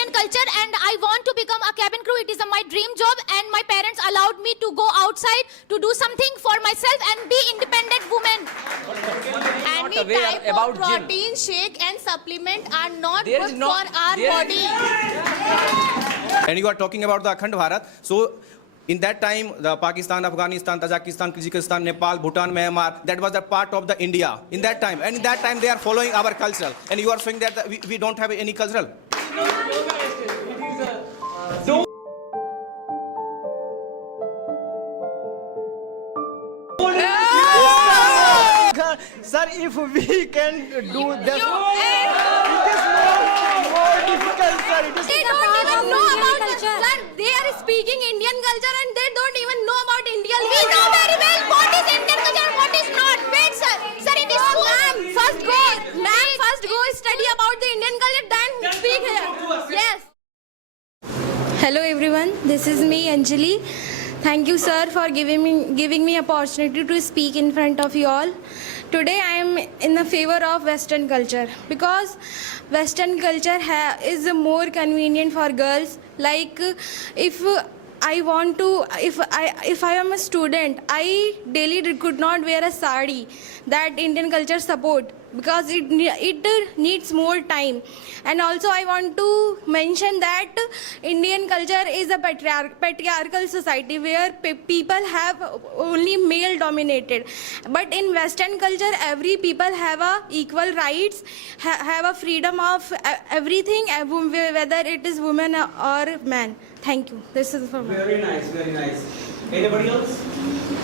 Indian culture and I want to become a cabin crew. It is my dream job and my parents allowed me to go outside to do something for myself and be independent woman. Any aware type about of gym. protein shake and supplement are not There good is not- for our there- body. And you are talking about the Akhand Bharat. So in that time, the Pakistan, Afghanistan, Tajikistan, Kyrgyzstan, Nepal, Bhutan, Myanmar, that was a part of the India in that time. And in that time, they are following our culture. And you are saying that we don't have any cultural. Sir, if we can do this, it is more difficult, sir. It is They don't even know about culture. Sir, they are speaking Indian culture and they don't even know about Indian We know very well what is Indian culture and what is not. Wait, sir. Sir, it is school. Ma'am, first go study about the Indian culture, then speak here. Yes. Hello everyone, this is me Anjali. Thank you sir for giving me opportunity to speak in front of you all. Today I am in the favor of Western culture because Western culture is more convenient for girls. Like if I am a student, I daily could not wear a sari that Indian culture support because it needs more time. And also I want to mention that Indian culture is a patriarchal society where people have only male dominated, but in Western culture every people have a equal rights, have a freedom of everything, whether it is woman or man. Thank you. This is for me. Very nice, very nice. Anybody else?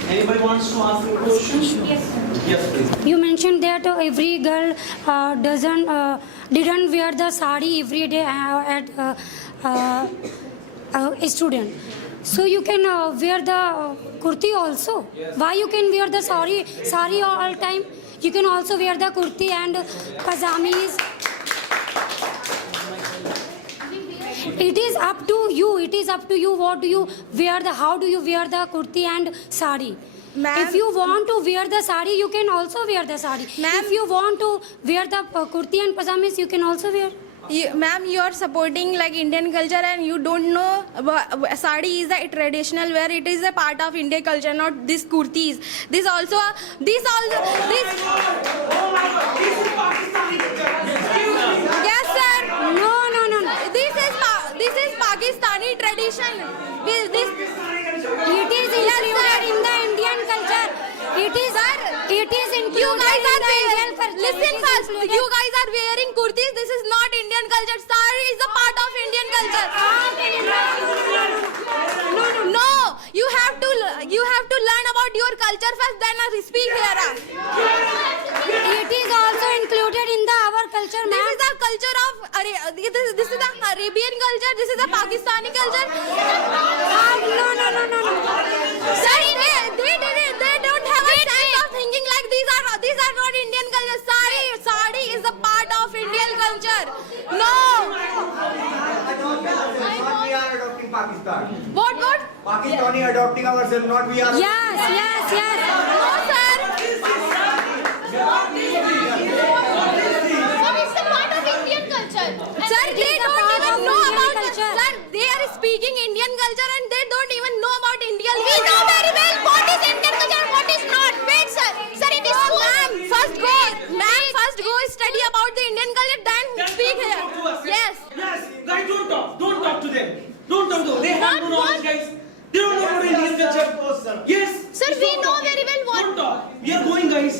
Anybody wants to ask a question? Yes, sir. Yes, please. You mentioned that every girl didn't wear the sari every day at a student. So you can wear the kurti also. Yes. Why you can wear the sari all time? You can also wear the kurti and pajamas. It is up to you. It is up to you. What do you wear? How do you wear the kurti and sari? Ma'am, If you want to wear the sari, you can also wear the sari. Ma'am, If you want to wear the kurti and pajamas, you can also wear. Ma'am, you are supporting like Indian culture and you don't know sari is a traditional wear. It is a part of Indian culture, not this kurtis. This also. Oh my God, this is Pakistani culture. Yes, sir. No. This is Pakistani tradition. It is included in the Indian culture. It is included You guys in are the Indian culture. listen It is first. included. You guys are wearing kurtis. This is not Indian culture. Sari is a part of Indian culture. No. You have to learn about your culture first. Then I speak here. It is also included in our culture, This ma'am. is the culture of this is the Arabian culture. This is the Pakistani culture. No. Sir, they don't have a sense of thinking like these are not Indian culture. Sari is a part of Indian culture. No. not we are adopting Pakistan. What? Pakistani adopting ourselves, not we are. Yes. No, sir. What is the part of Indian culture? Sir, they is a don't part even of know Indian about culture. Sir, they are speaking Indian culture and they don't even know about Indian We culture. know very well what is Indian culture and what is not. Wait, sir. Sir, it is school. Ma'am, first go study about the Indian culture, then speak here. Talk to us. Yes. Yes, guys, don't talk to them. Don't talk to them. They have no knowledge, guys. They don't know about Indian culture. Yes. Sir, Just we don't know talk. very well what. Don't talk. We are going, guys.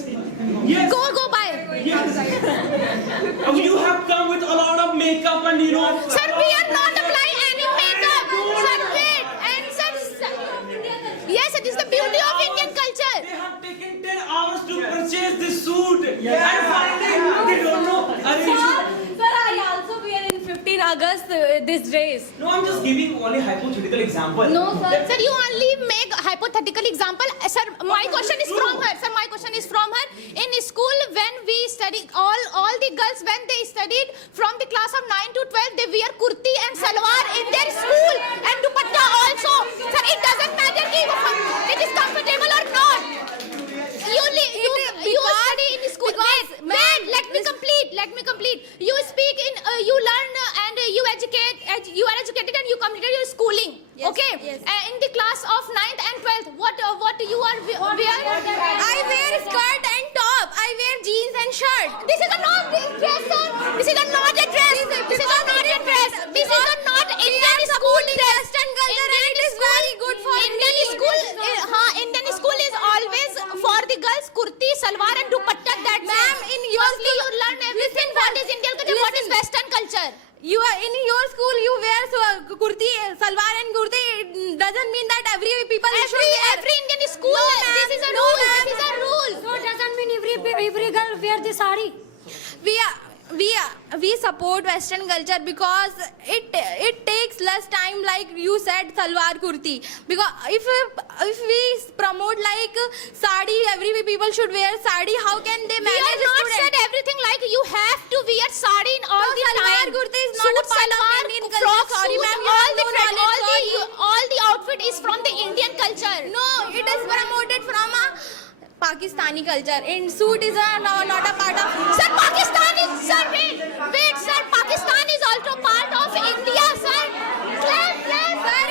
Yes. Go by. Yes. You have come with a lot of makeup and Sir, we are not applying any makeup. Sir, wait. And sir, yes, it is the beauty of Indian culture. They have taken 10 hours to purchase this suit. And finally, they don't know. Sir, I also wear in 15 August this dress. No, I'm just giving only hypothetical example. No, sir. Sir, you only make hypothetical example. Sir, my question is from her. Sir, my question is from her. In school, when we study, all the girls, when they studied from the class of 9 to 12, they wear kurti and salwar in their school and dupatta also. Sir, it doesn't matter if it is comfortable or not. You study in school. Wait, let me complete. You speak in, you learn and you educate Yes. In the class of 9th and 12th, what you are wear? I wear skirt and top. I wear jeans and shirt. This is a not dress, sir. This is a not a dress. This is a not a dress. This is a not Indian school dress. Western culture and it is very good for Indian school. Indian school is always for the girls kurti, salwar and dupatta. That's Ma'am, it. in your Firstly, you school- learn everything. What is Indian culture? What is Western culture? You are in your school. You wear kurti, salwar and kurti. It doesn't mean that every people should wear. Every Indian school. No, ma'am. This is a No, rule. ma'am. This is a rule. So it doesn't mean every girl wear the sari. We support Western culture because it takes less time, like you said, salwar kurti. Because if we promote like sari, every people should wear sari. How can they We manage? are not student? said everything like you have to wear sari in all No, the salwar time. kurti is not a Suit, part of salwar, Indian culture. frock, Sorry, suit, ma'am, you all have the no trend, knowledge. all the outfit is from the Indian culture. No, it is promoted from a Pakistani culture. And suit is not a part of. Sir, Pakistan is, sir, wait, sir, Pakistan is also part of India, sir. Yes, sir.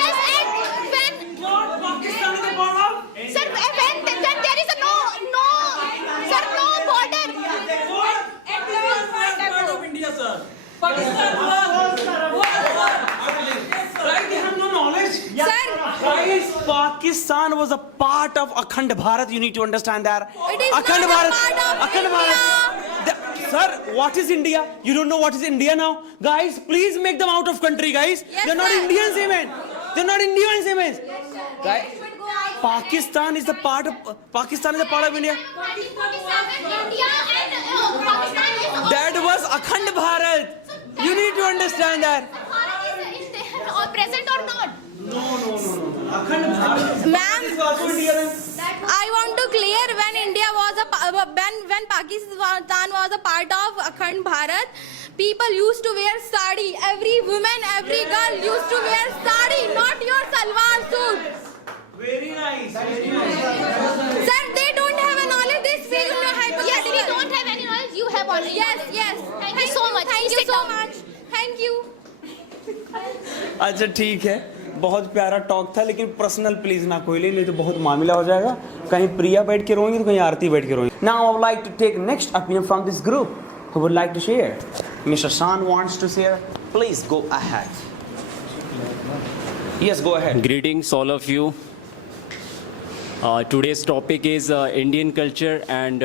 Yes, and when, What Pakistan is a part of? sir, when there is a no border. What? Pakistan was part of India, sir. Pakistan was. Right? They have no knowledge. Sir, Guys, Pakistan was a part of Akhand Bharat. You need to understand that. It is Akhand not a Bharat. part of Akhand India. Bharat. Sir, what is India? You don't know what is India now? Guys, please make them out of country, guys. Yes, They're not sir. Indians even. They're not Indians even. Guys, Pakistan is a part of India. 1947, India and Pakistan is all. That was Akhand Bharat. You need to understand that. Bharat is there or present or not? Akhand Bharat. ma'am, Is also India. I want to clear when India was when Pakistan was a part of Akhand Bharat, people used to wear sari. Every woman, every girl used to wear sari, not your salwar suit. Very nice. Very nice. Sir, they don't have a knowledge. This will not hypothetical. Yes, we don't have any knowledge. You have already. Yes, yes. Thank you so much. Thank Please you sit so down. much. Thank you. अच्छा ठीक है, बहुत प्यारा talk था, लेकिन personal please ना कोई ले, नहीं तो बहुत मामला हो जाएगा. कहीं प्रिया बैठ के रोएंगी तो कहीं आरती बैठ के रोएंगी. Now I would like to take next opinion from this group. Who would like to share? Mr. Shan wants to share. Please go ahead. Yes, go ahead. Greetings, all of you. Today's topic is Indian culture and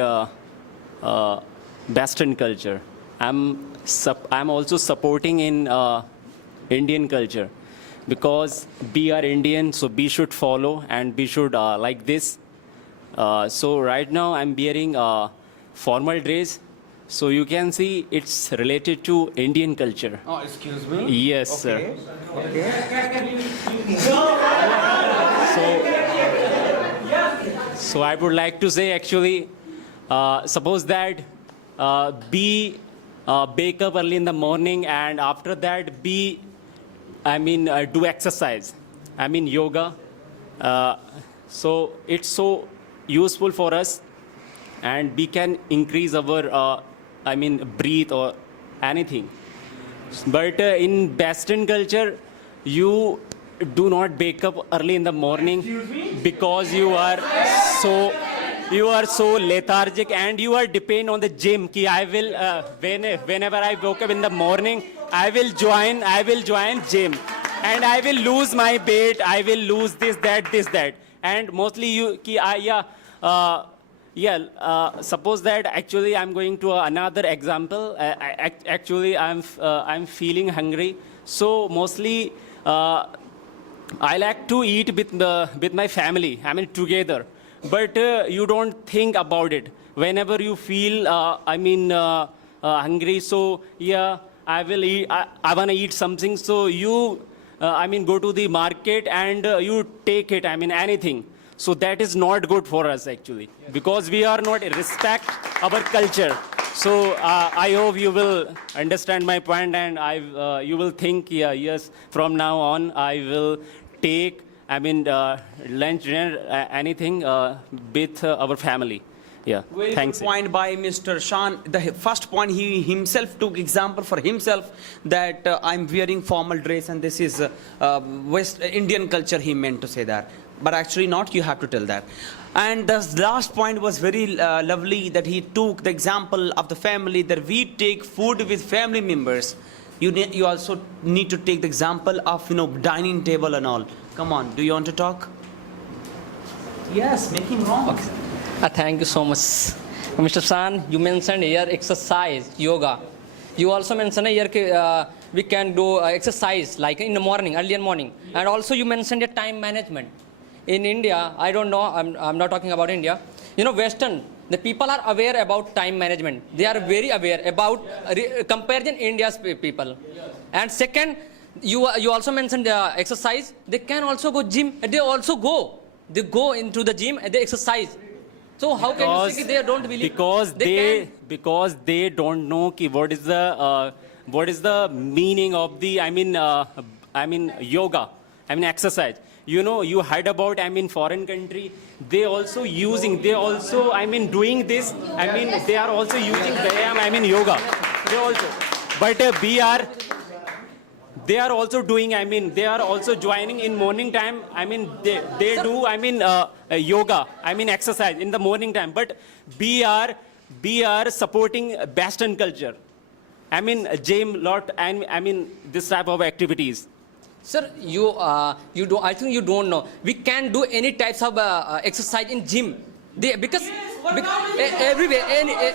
Western culture. I'm also supporting in Indian culture because we are Indian, so we should follow and we should like this. So right now I'm wearing formal dress, so you can see it's related to Indian culture. Oh, excuse me. Yes, sir. Okay. So I would like to say actually, suppose that we wake up early in the morning and after that we, do exercise. Yoga. So it's so useful for us and we can increase our, breathe or anything. But in Western culture, you do not wake up early in the morning because you are so lethargic and you are depend on the gym. Ki I will whenever I woke up in the morning, I will join gym and I will lose my weight. I will lose this that and mostly suppose that actually I'm going to another example. Actually I'm feeling hungry, so mostly I like to eat with my family, together. But you don't think about it. Whenever you feel, hungry, so I will eat. I want to eat something. So you, go to the market and you take it. Anything. So that is not good for us actually, because we are not respect our culture. So I hope you will understand my point and you will think, yes, from now on I will take, lunch, dinner, anything with our family. Yeah. Very Thanks. good point by Mr. Shan. The first point, he himself took example for himself that I'm wearing formal dress and this is West Indian culture. He meant to say that, but actually not. You have to tell that. And the last point was very lovely that he took the example of the family that we take food with family members. You also need to take the example of dining table and all. Come on, do you want to talk? Yes, make him wrong. Okay. Thank you so much. Mr. San, you mentioned here exercise, yoga. You also mentioned here we can do exercise like in the morning, early in morning. And also you mentioned the time management. In India, I don't know, I'm not talking about India. Western, the people are aware about time management. They are very aware about comparison India's people. And second, you also mentioned exercise. They can also go gym. They go into the gym and they exercise. So how can you say they don't believe? Because they don't know what is the meaning of the yoga, exercise. You heard about foreign country. They also doing this. They are also using yoga. They also, but they are also doing. They are also joining in morning time. They do. Yoga. Exercise in the morning time. But we are supporting Western culture. Gym lot and this type of activities. Sir, you do. I think you don't know. We can do any types of exercise in gym. Because everywhere,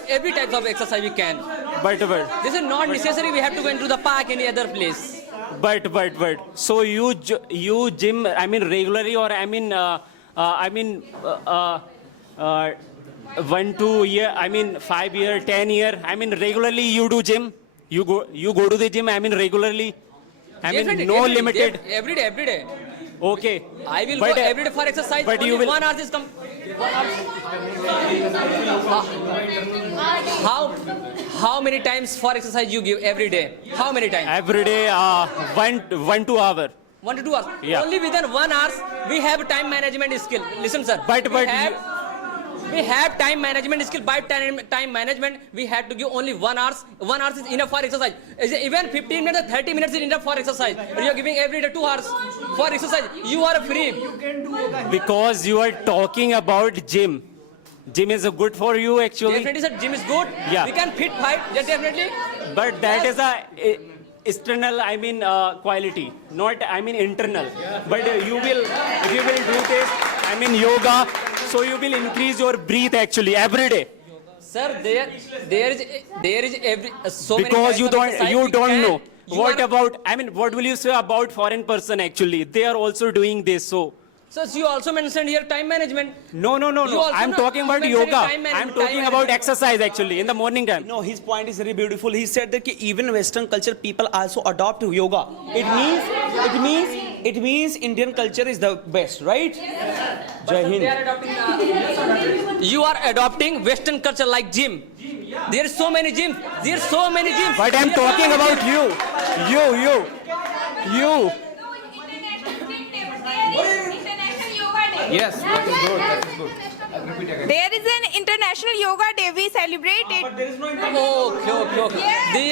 every type of exercise we can. But This is not necessary. We have to go into the park, any other place. But so you gym regularly or 1 2 year 5 year 10 year regularly you do gym, you go to the gym regularly, Definitely, no definitely, limited. Every day. Okay, I will but, go every day for exercise. but Only you will 1 hour is How many times for exercise you give every day? How many times? every day 1 2 hour. 1 to 2 hours. Yeah. Only within 1 hour we have time management skill. Listen, sir. But we have time management skill. By time management, we have to give only 1 hour. 1 hour is enough for exercise. Even 15 minutes, 30 minutes is enough for exercise. You are giving every day 2 hours for exercise. You are free. Because you are talking about gym. Gym is good for you actually. Definitely, sir. Gym is good. Yeah. We can fit fight. Definitely. But that is a external quality, not internal. But if you will do this yoga, so you will increase your breath actually every day. Sir, there is every so many Because types you of don't exercise you we don't can. know You what are- about what will you say about foreign person actually? They are also doing this. So So you also mentioned here time management. no. You also I'm know- talking about you mentioned yoga. time I'm management, talking time about management. exercise actually in the morning time. No, his point is very beautiful. He said that even Western culture people also adopt yoga. It means Indian culture is the best, right? Jai Hind. You are adopting Western culture like gym. There are so many gyms. But I'm talking about you. Yes, that is good. That is good. There is an International Yoga Day. We celebrate it. Okay.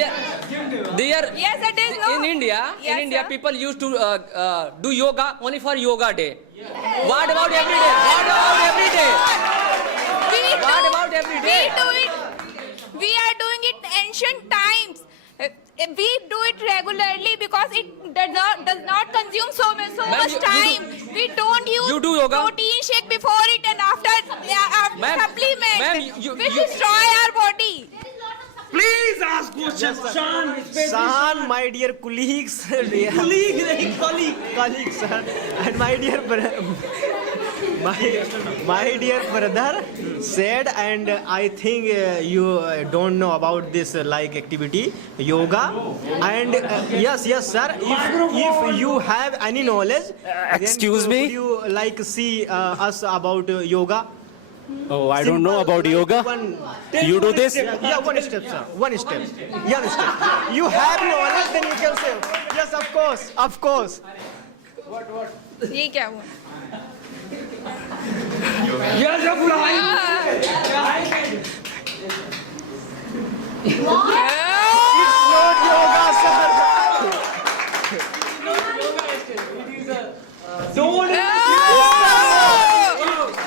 Yes, it is. No. In India, Yes, sir. people used to do yoga only for yoga day. What about every day? What about every day? We do it. We are doing it ancient times. We do it regularly because it does not consume so Ma'am, much you time. We don't use you do yoga? protein shake before it and after Ma'am, supplement. ma'am, We destroy our body. Please ask questions, Shan. Sahan, my dear colleagues, colleagues, sir, and my dear dear brother said, and I think you don't know about this activity, yoga. And yes, sir. If you have any knowledge, Excuse then me? would you see us about yoga? Oh, I don't know about yoga. You do this? Yeah, one step, sir. One step. You have knowledge, then you can say, yes, of course. ये क्या हुआ? Yes, Not yoga, sir. don't.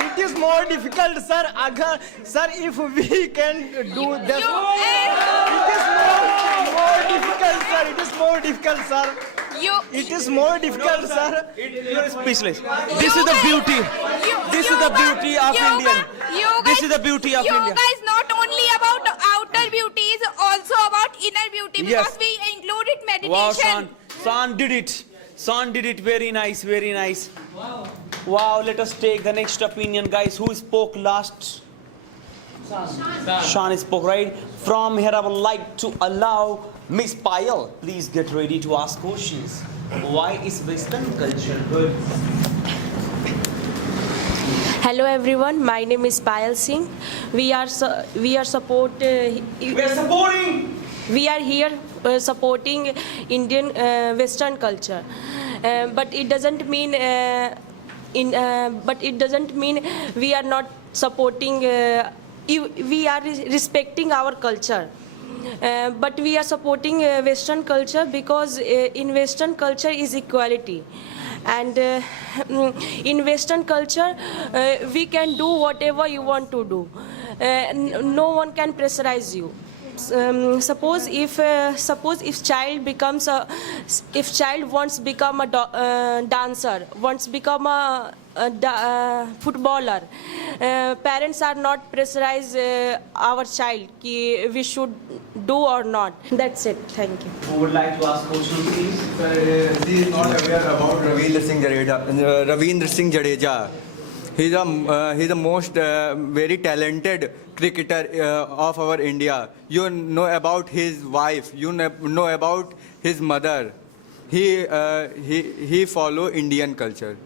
It is more difficult, sir. Agar, sir, if we can do this, it is more difficult, sir. It is more difficult, sir. It is more difficult, sir. You are speechless. This is the beauty. This is the beauty of Indian. This is the beauty of India. Yoga is not only about outer beauty, it's also about inner beauty because Yes. we included meditation. Wow, San did it. San did it. Very nice, very nice. Wow, let us take the next opinion, guys. Who spoke last? Shan spoke, right? From here, I would like to allow Miss Payal. Please get ready to ask questions. Why is Western culture good? Hello everyone, my name is Payal Singh. We are supporting. We are here supporting Indian Western culture, but it doesn't mean. But it doesn't mean we are not supporting. We are respecting our culture. But we are supporting Western culture because in Western culture is equality. And in Western culture, we can do whatever you want to do. No one can pressurize you. Suppose if child becomes if child wants become a dancer, wants become a footballer, parents are not pressurize our child ki we should do or not. That's it. Thank you. Who would like to ask questions, please? He is not aware about Ravindra Singh Jadeja. He's the most very talented cricketer of our India. You know about his wife. You know about his mother. He follow Indian culture.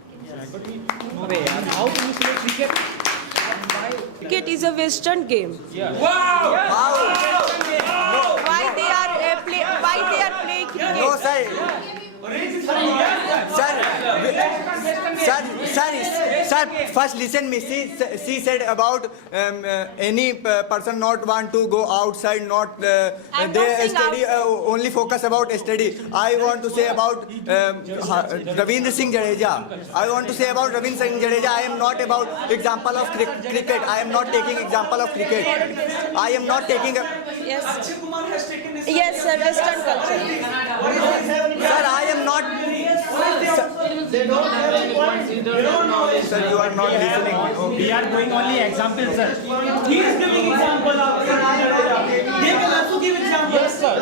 Cricket is a Western game. Why they are playing cricket? No, sir. Sir, first listen me. She said about any person not want to go outside, not I'm they not saying study only focus about study. I want to say about Ravindra Singh Jadeja. I want to say about Ravindra Singh Jadeja. I am not about example of cricket. I am not taking example of cricket. I am not taking. Yes. Yes, sir. Western culture. Sir, I am not. Sir, you are not listening. We are going only example, sir. He is giving example of They can also give example. Yes, sir.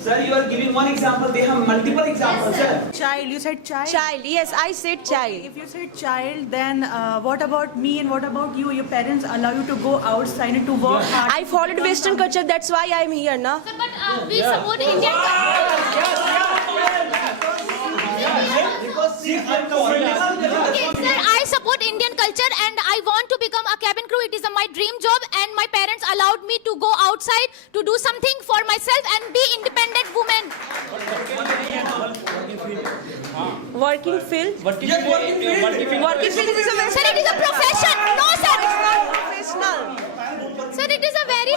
Sir, you are giving one example. They have multiple examples, sir. Child, you said child? Child. Yes, I said child. If you said child, then what about me and what about you? Your parents allow you to go outside and to work hard. I followed Western culture. That's why I'm here, na. Sir, but we support Indian culture. Okay, sir, I support Indian culture and I want to become a cabin crew. It is my dream job and my parents allowed me to go outside to do something for myself and be independent woman. Working field. Working field. Working field is a Western. Sir, it is a profession. No, sir. Professional. Sir, it is a very...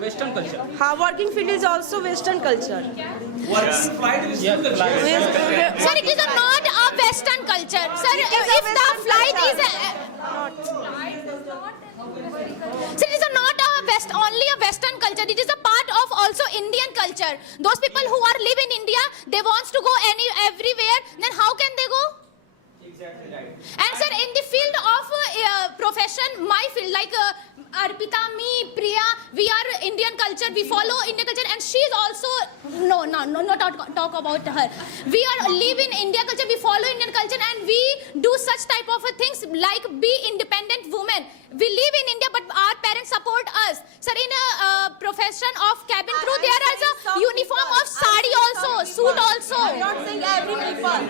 Western culture. Working field is also Western culture. Working flight is Western culture. Sir, it is not a Western culture. Sir, if the flight is Sir, it is not only a Western culture. It is a part of also Indian culture. Those people who are live in India, they wants to go everywhere. Then how can they go? Exactly right. And sir, in the field of profession, my field, like Arpita, me, Priya, we are Indian culture, we follow Indian culture, and she is also, no, talk about her. We are live in Indian culture, we follow Indian culture, and we do such type of things like be independent women. We live in India, but our parents support us. Sir, in a profession of cabin crew, there is a uniform of sari also, suit also. I'm not saying every people.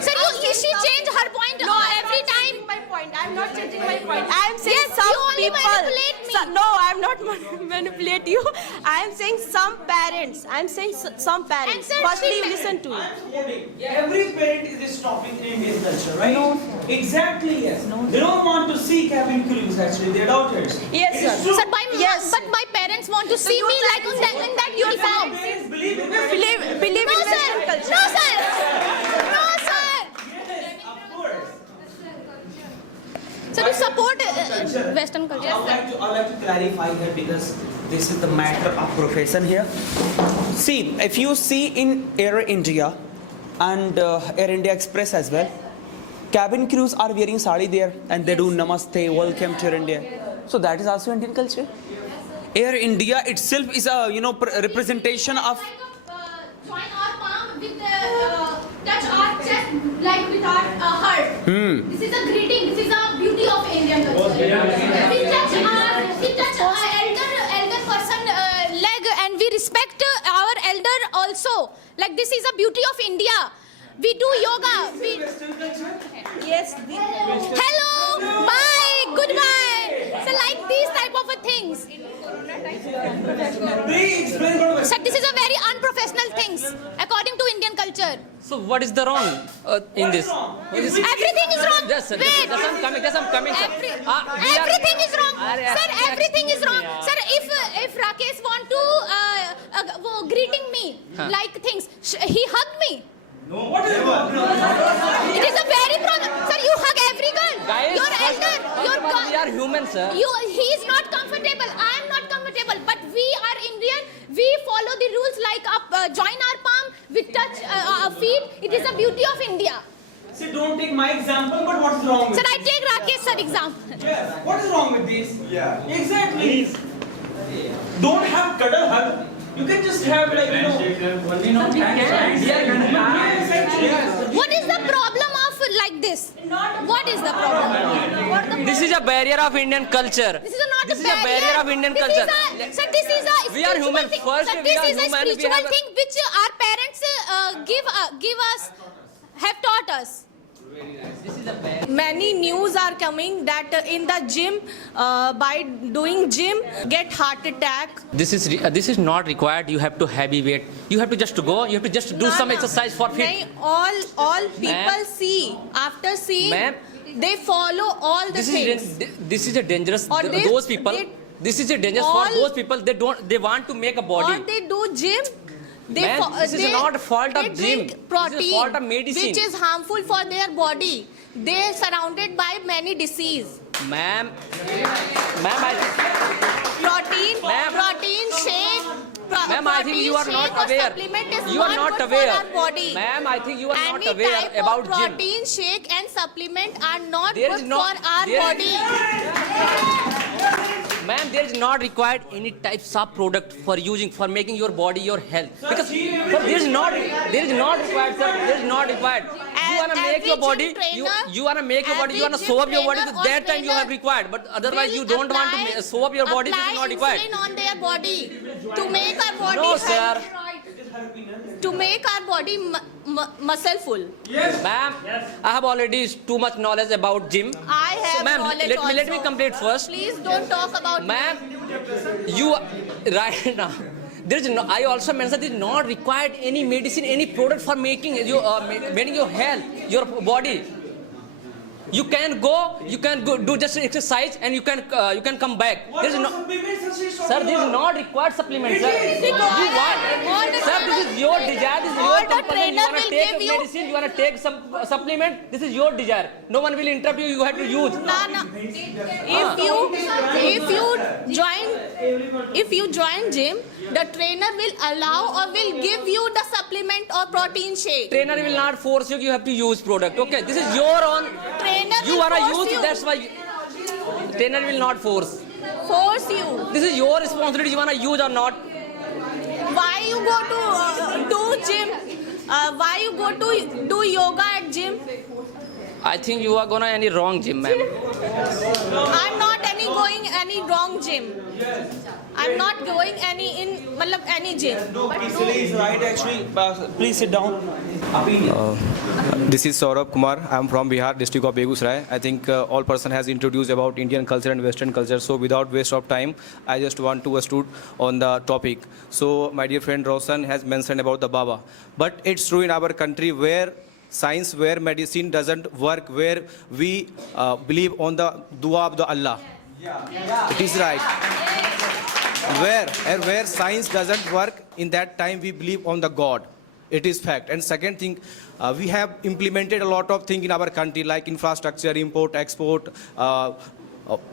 Sir, she changed her point every time. point. I'm not changing my point. I'm saying Yes, some you only people. manipulate me. No, I'm not manipulate you. I'm saying some parents. I'm saying some parents. And sir, Firstly, she- listen to it. Every parent is stopping in Indian culture, right? No. Exactly, yes. They don't want to see cabin crews, actually, their daughters. Yes, It is sir. true. Sir, Yes. but my parents want to see me like in that uniform. Parents believe in Believe No, in sir. Western culture. No, sir. No, sir. Yes, of course. So you support Western culture? I'd like to clarify here because this is the matter of profession here. See, if you see in Air India and Air India Express as well, cabin crews are wearing sari there and they do namaste, welcome to Air India. So that is also Indian culture. Air India itself is a representation of. Join our palm with touch our chest like with our heart. This is a greeting. This is a beauty of Indian culture. We touch our elder person leg and we respect our elder also. Like this is a beauty of India. We do yoga. Yes. Hello. Bye. Goodbye. So like these type of things. Sir, this is a very unprofessional things according to Indian culture. So what is the wrong in this? Everything is wrong. Just, sir, Wait. just I'm coming, sir. Everything is wrong. Sir, everything is wrong. Sir, if Rakesh want to greeting me like things, he hugged me. What is the It is a very problem. Sir, you hug every girl. Guys, Your elder, your girl. we are human, sir. He is not comfortable. I am not comfortable. But we are Indian. We follow the rules like join our palm, we touch our feet. It is the beauty of India. See, don't take my example, but what's wrong with Sir, I this? take Rakesh sir example. Yes. What is wrong with this? Yeah. Exactly. Don't have cuddle hug. You can just have like What is the problem of like this? What is the problem? This is a barrier of Indian culture. This is not This a is a barrier of Indian This culture. Is sir, this is a We are spiritual human. thing. First, Sir, we this are is a human. We spiritual have a- thing which our parents give us, have taught us. Many news are coming that in the gym, by doing gym, get heart attack. This is not required. You have to heavy weight. You have to just go. You have to just do some exercise for fit. Nahin, all people see after seeing, Ma'am. they follow all the This things. is a dangerous. Or they- Those people. they- This is a dangerous for all- those people. They want to make a Or body. they do gym. Ma'am, this is not a fault of they gym. drink This is a protein, fault of medicine. which is harmful for their body. They are surrounded by many disease. Ma'am, Protein shake. Ma'am, I think you are protein not shake or aware. supplement is You are not good aware. for our body. Ma'am, I think you are not Any aware type about of gym. protein shake and supplement are not There good is not- for our there is- body. Ma'am, there is not required any types of product for using for making your body your health because sir, there is not required, sir. There is not required. You wanna make Every your gym body. trainer- You wanna make your body. You wanna every sew up gym your body. trainer So or that time you have trainer required. But otherwise you will don't want to apply- sew up your body. This is not apply required. insulin on their body to make our body No, sir. to make our body muscleful. Ma'am, I have already too much knowledge about gym. I have So, ma'am, knowledge let me also. complete first. Please don't talk about Ma'am, you right now. There is no, I also mentioned there is not required any medicine, any product for making your health, your body. You can go do just exercise and you can come back. There is no, sir, this is not required supplement, sir. You want, sir, this is your desire, this is All your the company. You trainer wanna will take give you- medicine, you wanna take some supplement. This is your desire. No one will interrupt you. You have to use. No. If you join gym, the trainer will allow or will give you the supplement or protein shake. Trainer will not force you. You have to use product. Okay, this is your own. Trainer You will wanna force use. you. That's why. Trainer will not force. Force you. This is your responsibility. You wanna use or not. Why you go to do gym? Why you go to do yoga at gym? I think you are gonna any wrong gym, ma'am. I'm not any going any wrong gym. I'm not going any gym. Actually, is right. Actually, please sit down. This is Saurabh Kumar. I'm from Bihar, district of Begusarai. I think all person has introduced about Indian culture and Western culture. So without waste of time, I just want to stood on the topic. So my dear friend Roshan has mentioned about the Baba. But it's true in our country where science, where medicine doesn't work, where we believe on the dua of the Allah. It is right. Where science doesn't work, in that time we believe on the God. It is fact. And second thing, we have implemented a lot of things in our country like infrastructure, import, export, a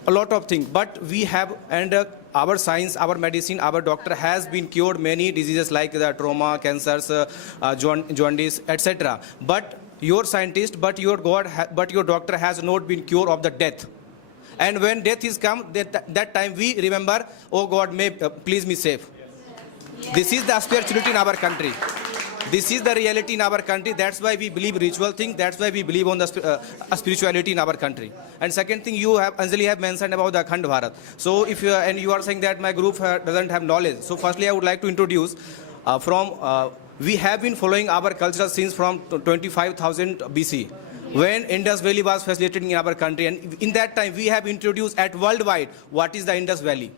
lot of things. But we have, and our science, our medicine, our doctor has been cured many diseases like the trauma, cancers, jaundice, etc. But your scientist, but your God, but your doctor has not been cured of the death. And when death is come, that time we remember, oh God, may please me save. This is the spirituality in our country. This is the reality in our country. That's why we believe ritual thing. That's why we believe on the spirituality in our country. And second thing, you have Anjali have mentioned about the Akhand Bharat. So if you and you are saying that my group doesn't have knowledge. So firstly, I would like to introduce we have been following our culture since from 25,000 BC. When Indus Valley was facilitated in our country, and in that time we have introduced at worldwide what is the Indus Valley.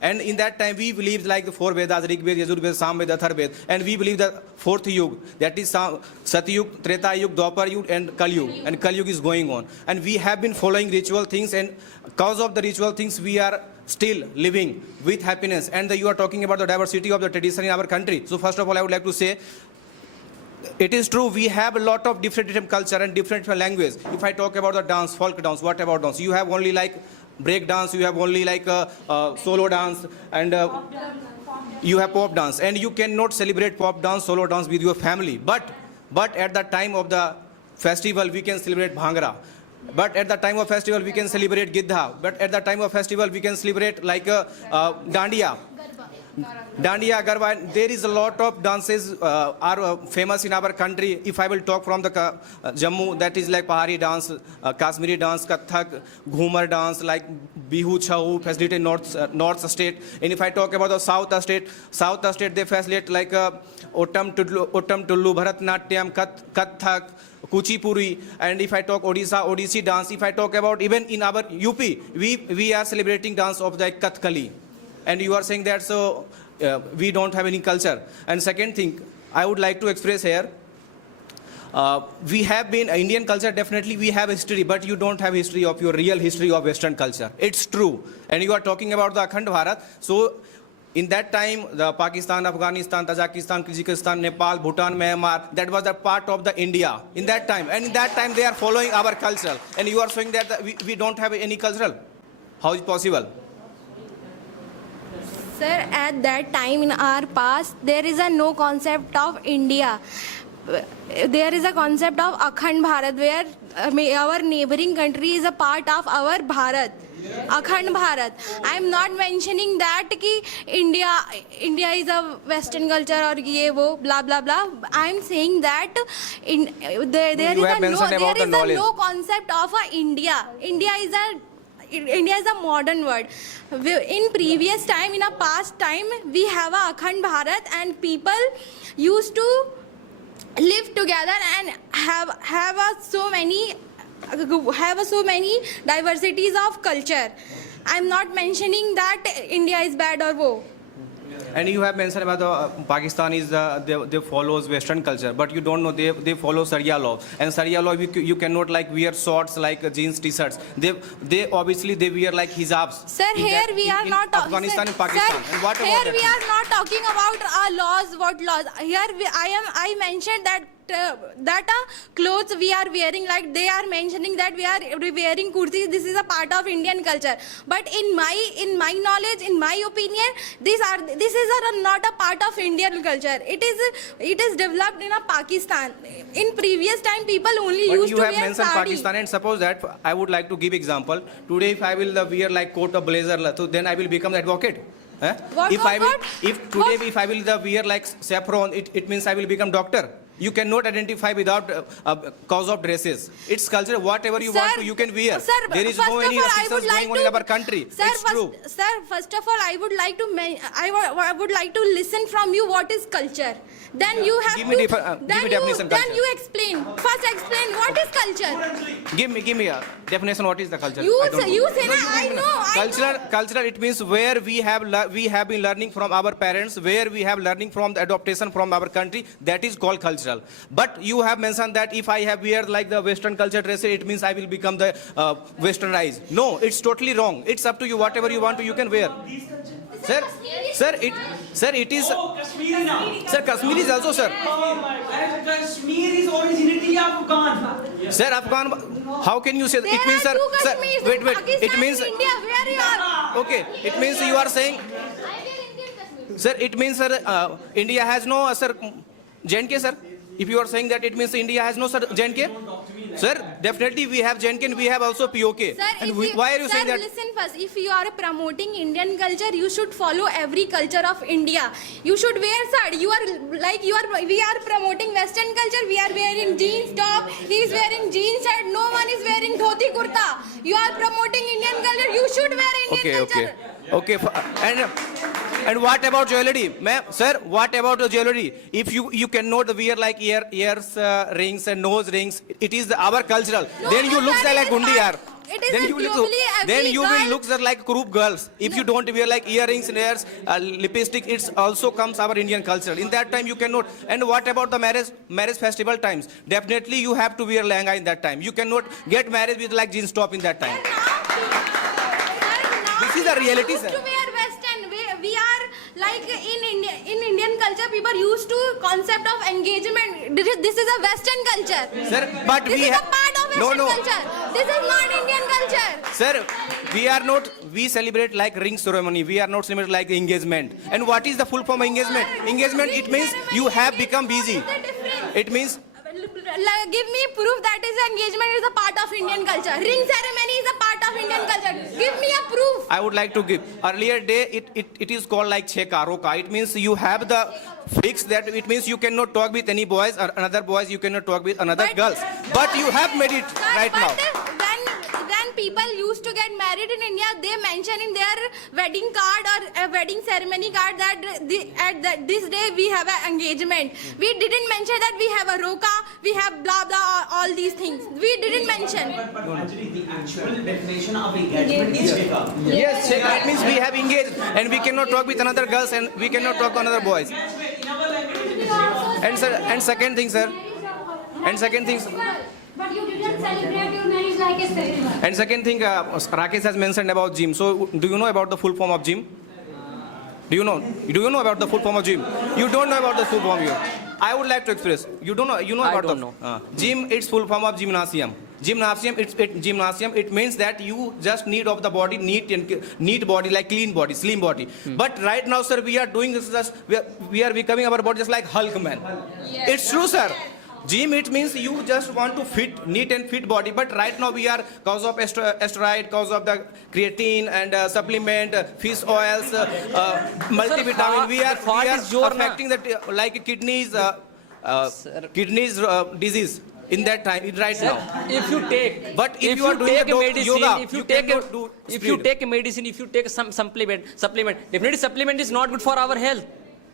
And in that time we believed like the four Vedas, Rig Veda, Yajur Veda, Sam Veda, Athar Veda, and we believe the fourth Yug, that is Satyug, Treta Yug, Dwapar Yug, and Kali Yug. And Kali Yug is going on. And we have been following ritual things, and cause of the ritual things we are still living with happiness. And you are talking about the diversity of the tradition in our country. So first of all, I would like to say, it is true, we have a lot of different culture and different language. If I talk about the dance, folk dance, what about dance? You have only like break dance, you have only like solo dance, and you have pop dance. And you cannot celebrate pop dance, solo dance with your family. But at the time of the festival, we can celebrate Bhangra. But at the time of festival, we can celebrate Giddha. But at the time of festival, we can celebrate like Dandiya. Dandiya, Garba, there is a lot of dances are famous in our country. If I will talk from the Jammu, that is like Pahari dance, Kashmiri dance, Kathak, Ghumar dance, like Bihu Chau, facilitate North state. And if I talk about the South state, they facilitate like Ottam Tullu, Bharatnatyam, Kathak, Kuchipuri. And if I talk Odissi dance, if I talk about even in our UP, we are celebrating dance of the Kathkali. And you are saying that so we don't have any culture. And second thing, I would like to express here, we have been, Indian culture, definitely we have history, but you don't have history of your real history of Western culture. It's true. And you are talking about the Akhand Bharat. So in that time, the Pakistan, Afghanistan, Tajikistan, Kyrgyzstan, Nepal, Bhutan, Myanmar, that was a part of the India in that time. And in that time, they are following our culture. And you are saying that we don't have any cultural. How is it possible? Sir, at that time in our past, there is no concept of India. There is a concept of Akhand Bharat, where our neighboring country is a part of our Bharat. Akhand Bharat. I am not mentioning that ki India is a Western culture or ye wo blah blah blah. I am saying that there is no concept of India. India is a modern word. In previous time, in a past time, we have a Akhand Bharat, and people used to live together and have so many diversities of culture. I'm not mentioning that India is bad or wo. And you have mentioned about the Pakistanis, they follows Western culture, but you don't know they follow Sharia law. And Sharia law, you cannot like wear shorts like jeans, t-shirts. They obviously they wear like hijabs. Sir, here we are not Afghanistan and Pakistan. Sir, and what about here we are not talking about laws. What laws? Here I mentioned that clothes we are wearing, like they are mentioning that we are wearing kurtis. This is a part of Indian culture. But in my knowledge, in my opinion, this is not a part of Indian culture. It is developed in a Pakistan. In previous time, people only used to wear sari. But you have mentioned Pakistan, and suppose that I would like to give example. Today, if I will wear like coat or blazer, so then I will become the advocate. If I will wear like saffron, it means I will become doctor. You cannot identify without cause of dresses. It's culture. Whatever you want to, you can wear. Sir, There is first no of any all, I restrictions would like going on in to- our country. Sir, It's true. Sir, first of all, I would like to I would like to listen from you what is culture. Then you have Give me to give me definition then culture. you explain. First explain what is culture. Give me a definition. What is the culture? You I don't say know. you say na, I know. Cultural. It means where we have been learning from our parents, where we have learning from the adaptation from our country. That is called cultural. But you have mentioned that if I have wear like the Western culture dress, it means I will become the Westernized. No, it's totally wrong. It's up to you. Whatever you want to, you can wear. Sir, it is. Kashmiri now. Sir, Kashmir is also, sir. Kashmir is originally Afghan. Sir, Afghan. How can you say that? There It means, are sir. two Sir, Kashmirs in wait. Pakistan It means. and India. Where you are? Okay. It means you are saying. Sir, it means, sir, India has no, sir, J&K, sir. If you are saying that, it means India has no, sir, J&K. Sir, definitely we have J&K and we have also POK. Sir, And if why are you sir, saying that? listen first. If you are promoting Indian culture, you should follow every culture of India. You should wear sari. We are promoting Western culture. We are wearing jeans top. He is wearing jeans shirt. No one is wearing dhoti kurta. You are promoting Indian culture. You should wear Indian culture. Okay. And what about jewelry, ma'am? Sir, what about the jewelry? If you cannot wear like ears, rings and nose rings, it is our cultural. No, Then you no, look sir, like it is gundi not. yaar. It is Then a you globally will every girl- look sir like group girls. If you don't wear like earrings, nails, lipstick, it also comes our Indian culture. In that time you cannot. And what about the marriage festival times? Definitely you have to wear lehenga in that time. You cannot get married with like jeans top in that time. This is the reality, used sir. to wear Western. We are like in India. In Indian culture, people used to concept of engagement. This is a Western culture. Sir, but This we is a have part of Western no. culture. This is not Indian culture. Sir, we celebrate like ring ceremony. We are not celebrate like engagement. And what is the full form of engagement? Engagement, it means you have become busy. It means, Give me proof that is engagement is a part of Indian culture. Ring ceremony is a part of Indian culture. Give me a proof. I would like to give. Earlier day, it is called like cheka, roka. It means you have the fix that it means you cannot talk with any boys or another boys. You cannot talk with another girls. But you have made it right now. When people used to get married in India, they mention in their wedding card or a wedding ceremony card that this day we have an engagement. We didn't mention that we have a roka, we have blah blah, all these things. We didn't mention. But actually the actual definition of engagement is cheka. Yes, cheka. It means we have engaged and we cannot talk with another girls and we cannot talk to another boys. And second thing, sir. But you didn't celebrate your marriage like a festival. And second thing, Rakesh has mentioned about gym. So, do you know about the full form of gym? Do you know about the full form of gym? You don't know about the full form here. I would like to express. You don't know. You know about gym. It's full form of gymnasium. Gymnasium. It means that you just need of the body, neat body, like clean body, slim body. But right now, sir, we are doing this. We are becoming our body just like Hulk man. Yes. It's true, sir. Gym, it means you just want to neat and fit body. But right now we are, cause of steroid, cause of the creatine and supplement, fish oils, multivitamin. We are affecting the like kidneys disease in that time, right now. If you take, but if you are doing take a yoga, medicine, if you take a medicine, if you take some supplement, definitely supplement is not good for our health.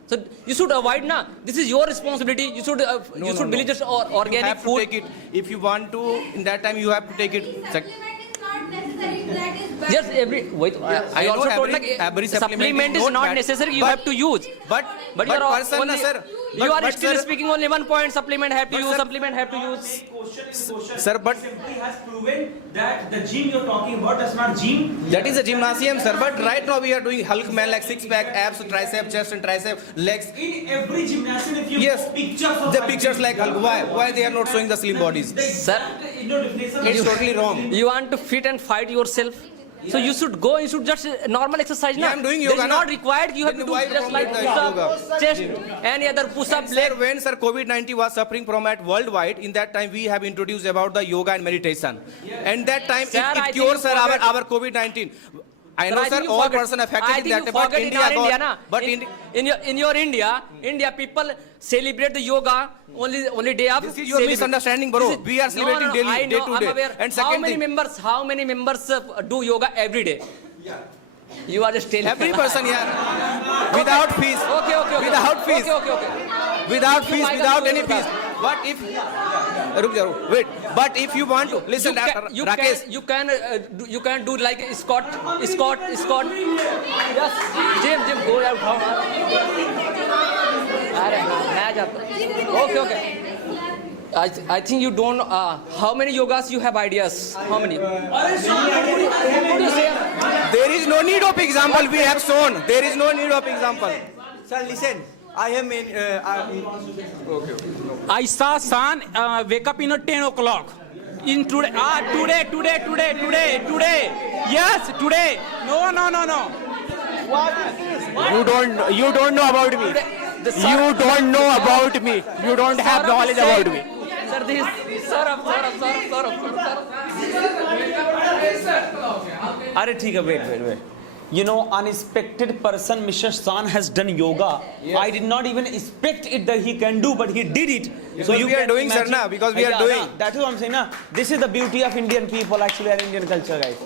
So you should avoid na. This is your responsibility. You should believe just organic you have food. To take it. If you want to, in that time you have to take it. Yes, I also told every supplement is not necessary. You have to use. But you are person, only, sir. You are but still sir, speaking only one point. Supplement have to use. Sir, Supplement have to use. Sir, but simply has proven that the gym you're talking about is not gym. That is a gymnasium, sir. But right now we are doing Hulk man like six pack, abs, tricep, chest and tricep, legs. In every gymnasium, if you Yes, pictures of the pictures like Hulk. Why they are not showing the slim bodies? Sir, It's totally wrong. you want to fit and fight yourself. So you should go. You should just normal exercise. Yeah, na. I'm doing yoga. It's not required. You have Then to do why just you like promote push up, chest, any other push up, leg. Sir, when sir COVID-19 was suffering from at worldwide, in that time we have introduced about the yoga and meditation. And that time Sir, I it think cures you sir forget- our COVID-19. I know, think sir, you all forget- person affected I in think that, you but forget India in our got- India, na? but in your India, people celebrate the yoga only day of. This is your celebrate. misunderstanding, bro. This is- We are celebrating no, daily, I day know, to I'm day. aware. And how second many thing- members do yoga every day? You are just telling. Every person here, without fees. Okay. Without fees. Okay. Without fees, Michael, without you any will fees. But if, wait. But if you want to listen, Rakesh. You can do like Scott. Yes, Jim, go out. Okay. I think you don't. How many yogas you have ideas? How many? What do you say? There is no need of example. We have shown. There is no need of example. Sir, listen. I have made. I saw son wake up in 10 o'clock. In today, today. Yes, today. No. You don't know about me. You don't know about me. You don't have knowledge about me. Sir, this. Sir. अरे ठीक है, wait. You know, unexpected person, Mr. San has done yoga. Yes. I did not even expect it that he can do, but he did it. Because we are can doing, sir, imagine- na, because we are Yeah, doing. na, that is what I'm saying. Na. This is the beauty of Indian people, actually, and Indian culture, guys.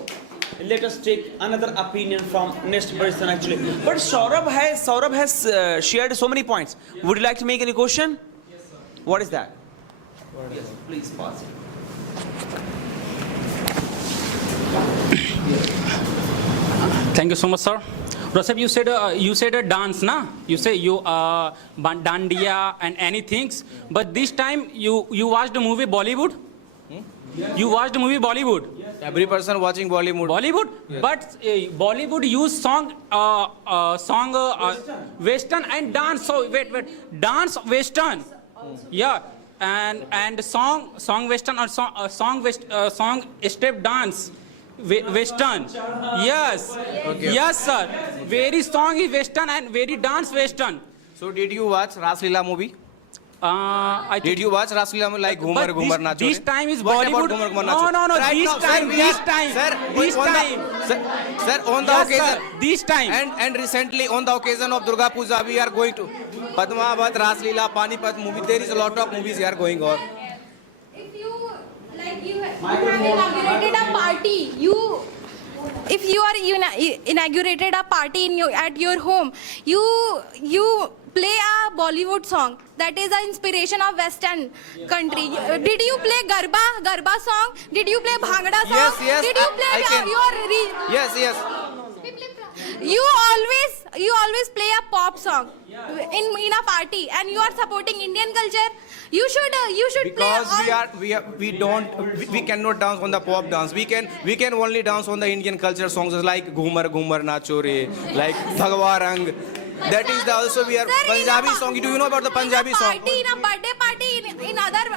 Let us take another opinion from next person, actually. But Saurabh has shared so many points. Would you like to make any question? Yes, sir. What is that? Yes, please pass it. Thank you so much, sir. Rosab, you said a dance, na? You say you dandiya and anything, but this time you watched the movie Bollywood. You watched the movie Bollywood. Every person watching Bollywood. Yes. But Bollywood use song Western and dance. So wait, dance Western. Yeah, and song Western or song step dance. Western. Yes. Okay. Yes, sir. Very song is Western and very dance Western. So did you watch Raslila movie? Did you watch Raslila movie like Ghumar Nacho? This time is What Bollywood. about Ghumar Nacho? No. Right This now, time. Sir, on the Yes, occasion. sir. This time. And recently on the occasion of Durga Puja, we are going to Padmavat, Raslila, Panipat movie. There is a lot of movies here going on. If you have inaugurated a party, if you are inaugurated a party at your home, you play a Bollywood song that is the inspiration of Western country. Did you play Garba song? Did you play Bhangra song? Yes. Did you play I can. Yes. You always play a pop song in a party, and you are supporting Indian culture. You should Because play we cannot dance on the pop dance. We can only dance on the Indian culture songs like Ghumar Nacho Re, like Bhagwa Rang. That is also we are Punjabi song. Do you know about the Punjabi song? In a birthday party, in other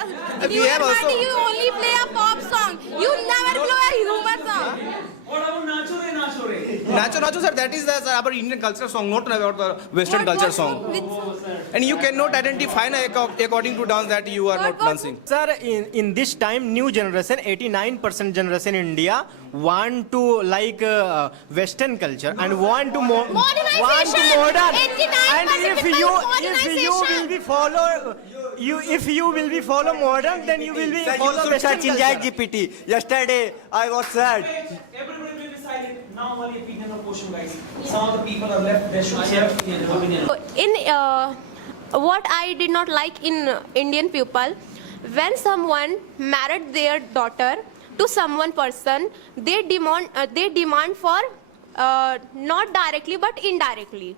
We New Year have also- party, you only play a pop song. You never play a humor song. What about Nacho Re? Nacho, sir, that is our Indian culture song, not about the Western culture song. And you cannot identify according to dance that you are not dancing. Sir, in this time, new generation, 89% generation in India want to like Western culture and want to modern. And if you will be follow modern, then you will be Sir, follow you should Western search in culture. ChatGPT. Yesterday, I was sad. Everybody will be silent. Now only opinion of question, guys. Some of the people are left. They should share opinion. What I did not like in Indian people, when someone married their daughter to someone person, they demand for not directly but indirectly.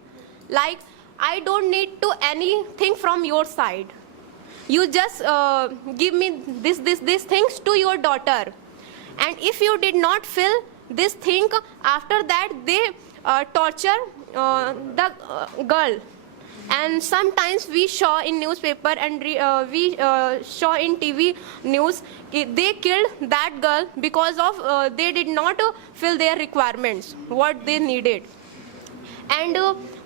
Like, I don't need to anything from your side. You just give me this things to your daughter, and if you did not fill this thing, after that they torture the girl. And sometimes we saw in newspaper and we saw in TV news, they killed that girl because of they did not fill their requirements, what they needed. And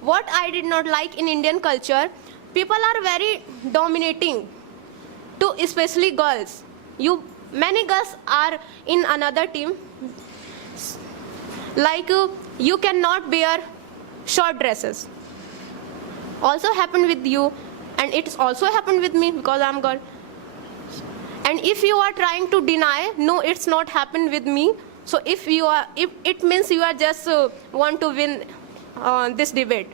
what I did not like in Indian culture, people are very dominating to especially girls. Many girls are in another team. Like you cannot wear short dresses. Also happened with you, and it's also happened with me because I'm girl. And if you are trying to deny, no, it's not happened with me. So if it means you are just want to win this debate.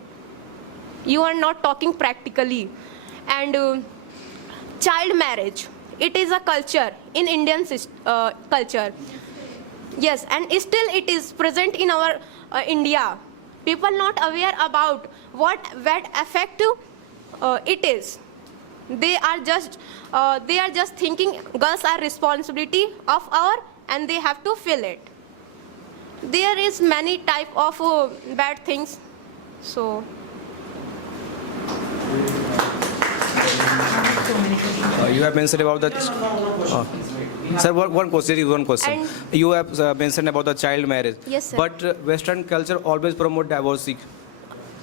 You are not talking practically. And child marriage, it is a culture in Indian culture. Yes, and still it is present in our India. People not aware about what effect it is. They are just thinking girls are responsibility of our, and they have to fill it. There is many type of bad things. So you have mentioned about that. Sir, one question. And- You have mentioned about the child marriage. Yes, sir. But Western culture always promote diversity.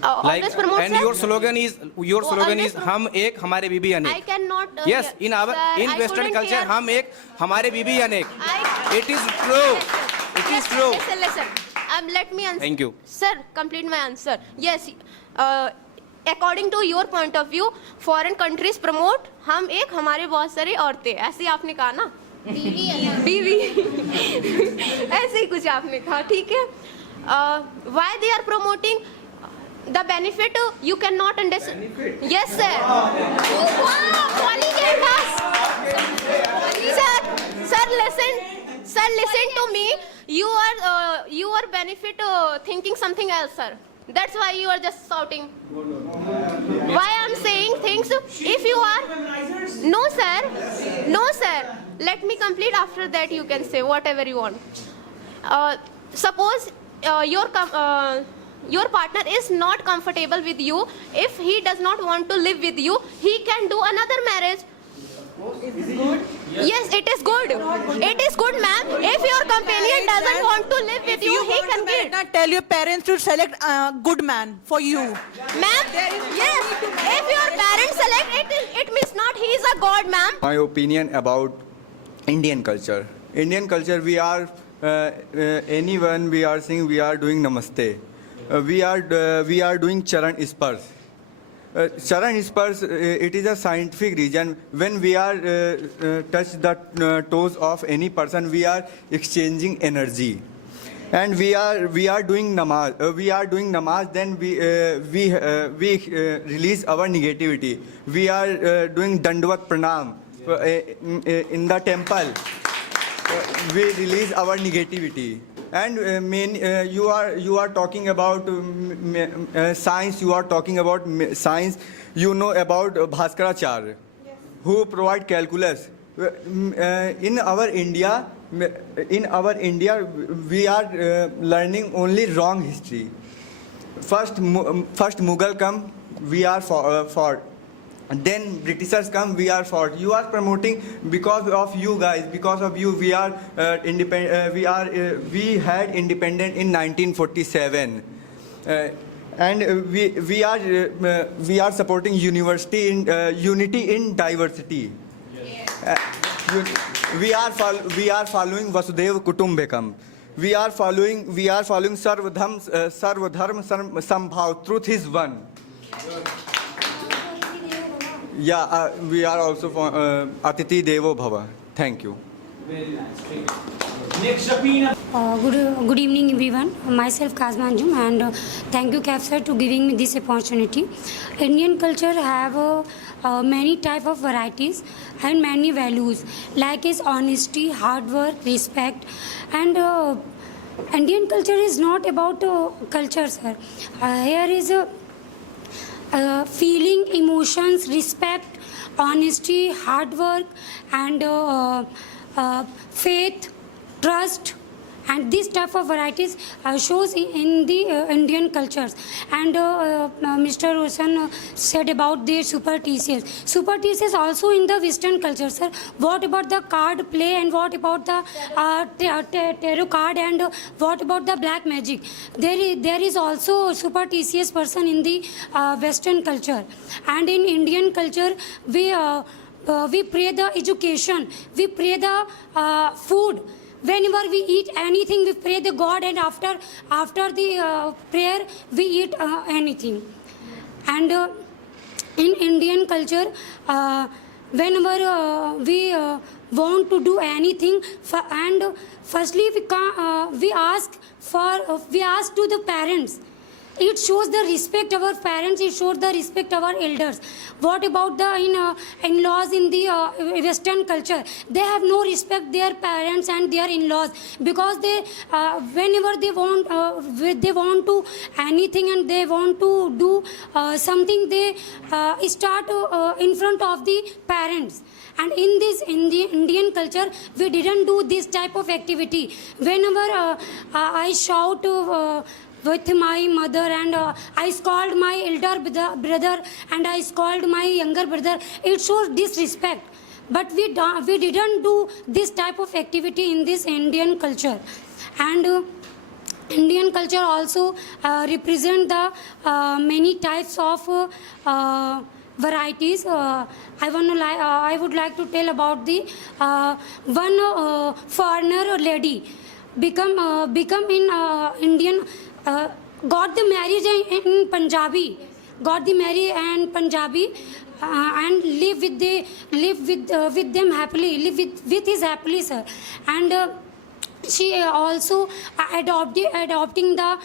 always promote, and sir. your slogan is always हम एक हमारे बीबी I अनेक. cannot. Yes, in sir, Western couldn't culture hear. हम एक हमारे बीबी अनेक. I- It is true. It Yes, is true. Listen. Let me answer. Thank you. Sir, complete my answer. Yes, according to your point of view, foreign countries promote हम एक हमारे बहुत सारी औरतें. ऐसे ही आपने कहा ना? बीवी. ऐसे ही कुछ आपने कहा, ठीक है? Why they are promoting? The benefit you cannot understand. Yes, sir. Sir, listen to me. You are benefit thinking something else, sir. That's why you are just shouting. Why I'm saying things? If you are no, sir. Let me complete. After that, you can say whatever you want. Suppose your partner is not comfortable with you. If he does not want to live with you, he can do another marriage. Is it good? Yes, it is good. It is good, ma'am. If your companion doesn't want to live with you, he can get. Not tell your parents to select a good man for you. Ma'am, yes. If your parents select it means not he is a god, ma'am. My opinion about Indian culture. Indian culture, we are anyone we are saying we are doing namaste. We are doing charan spars. Charan spars, it is a scientific reason. When we are touch the toes of any person, we are exchanging energy. And we are doing namaz. Then we release our negativity. We are doing dandvat pranam in the temple. We release our negativity. And you are talking about science. You are talking about science. You know about Bhaskaracharya, who provide calculus. In our India, we are learning only wrong history. First Mughal come, we are fought. Then Britishers come, we are fought. You are promoting because of you guys. Because of you, we are independent. We had independence in 1947, and we are supporting university in unity in diversity. We are following Vasudhaiva Kutumbakam. We are following Sarva Dharma Sambhav. Truth is one. Yeah, we are also for Atiti Devo Bhava. Thank you. Good evening, everyone. Myself Kazma Anjum, and thank you, Kaf sir, to giving me this opportunity. Indian culture have many type of varieties and many values, like is honesty, hard work, respect, and Indian culture is not about culture, sir. Here is feeling, emotions, respect, honesty, hard work, and faith, trust, and this type of varieties shows in the Indian cultures. And Mr. Roshan said about their superstitious. Superstitious also in the Western culture, sir. What about the card play, and what about the tarot card, and what about the black magic? There is also superstitious person in the Western culture. And in Indian culture, we pray the education, we pray the food, whenever we eat anything, we pray the God, and after the prayer, we eat anything. And in Indian culture, whenever we want to do anything, and firstly we ask to the parents. It shows the respect our parents. It shows the respect our elders. What about the in-laws in the Western culture? They have no respect their parents and their in-laws, because they whenever they want to anything and they want to do something, they start in front of the parents. And in this Indian culture, we didn't do this type of activity. Whenever I shout with my mother, and I scold my elder brother, and I scold my younger brother, it shows disrespect. But we didn't do this type of activity in this Indian culture. And Indian culture also represent the many types of varieties. I would like to tell about the one foreigner lady become in Indian, got the marriage in Punjabi, and live with them happily, live with his happily, sir. And she also adopting the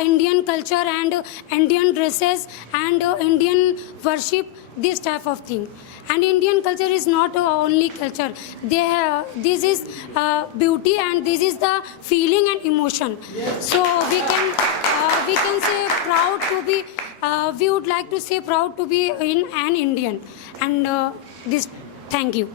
Indian culture and Indian dresses and Indian worship, this type of thing. And Indian culture is not only culture. This is beauty, and this is the feeling and emotion. So we can say proud to be. We would like to say proud to be an Indian. And this. Thank you.